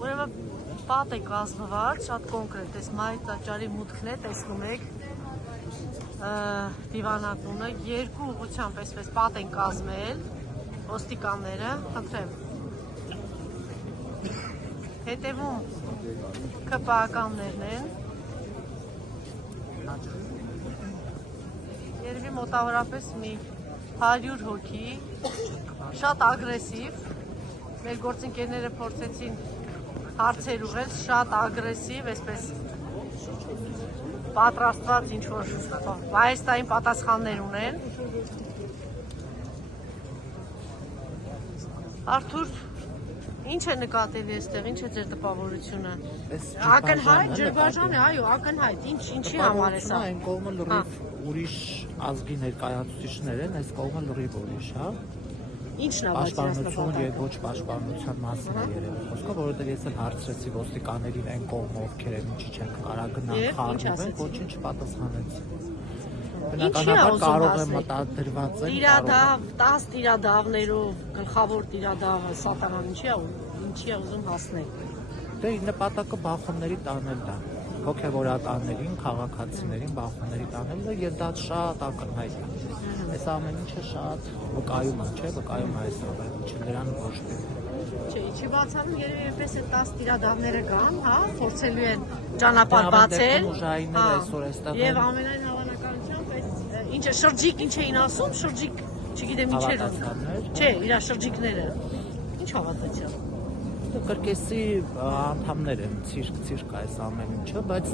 Ուրեմն պատ է կազմված, շատ կոնկրետ, այս մայր տաճարի մուտքն է, տեսնում եք դիվանատունը, երկու ուղղությամբ այսպես պատ են կազմել ոստիկանները, խնդրեմ, հետևում ԿՊԱ-ականներն են, երևի մոտավորապես մի 100 հոգի, շատ ագրեսիվ, մեր գործընկերները փորձեցին հարցեր ուղղել, շատ ագրեսիվ, այսպես պատրաստված ինչ-որ վայրստային պատասխաններ ունեն։ Արթուր, ինչ է նկատելի այստեղ, ինչ է ձեր տպավորությունը։ Ակնհայտ ջրբաժան է, այո, ակնհայտ, ինչի համար է սա։ Այն կողմը լրիվ ուրիշ ազգի ներկայացուցիչներ են, այս կողմը լրիվ ուրիշ, հա։ Ինչն է պաշտպանություն եւ ոչ պաշտպանության մասին է երևի խոսքը, որովհետեւ ես էլ հարցրեցի ոստիկաններին այն կողմը ովքեր են ինչի չեն կարա գնան խառնվեն, ոչինչ պատասխանեցին։ Բնականաբար կարող է մտադրված են 10 տիրադավներով գլխավոր տիրադավը սատանան ինչի է ուզում հասնել։ Դե նպատակը բախումների տանել դա, հոգեվորականներին, քաղաքացիներին բախումների տանելը եւ դա շատ ակնհայտ է։ Այս ամեն ինչը շատ վկայում է, չէ՞, վկայում է այսօր, ինչը դրան ոչ թե։ Չէ, չի բացառում, երևի այնպես է 10 տիրադավները կան, հա, փորձելու են ճանապարհ բացել։ Եվ ամենայն հավանականությամբ այս ինչը շրջիկ ինչ էին ասում, շրջիկ, չգիտեմ ինչեր։ Չէ, իր շրջիկները։ Ինչ հավատացյալ։ Կրկեսի անդամներ են, ցիրկ այս ամեն ինչը, բայց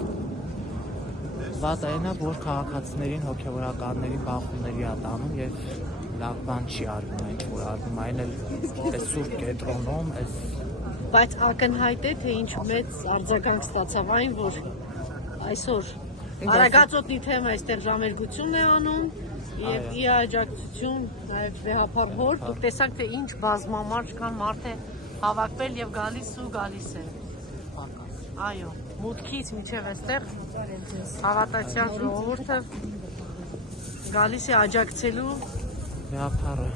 վատը այն է, որ քաղաքացիներին, հոգևորականներին բախումների է տանում եւ լավ բան չի արվում, ինչ որ արվում, այն էլ այս սուրբ կենտրոնում, այս բայց ակնհայտ է, թե ինչ մեծ արձագանք ստացավ այն, որ այսօր Արագածոտնի թեմը այստեղ ժամերգություն է անում եւ ի աջակցություն նաեւ վեհապար հոր, դուք տեսաք թե ինչ բազմամարդ կան մարդ է հավաքվել եւ գալիս է։ Այո, մուտքից միջև այստեղ հավատացյալ ժողովուրդը գալիս է աջակցելու վեհապարը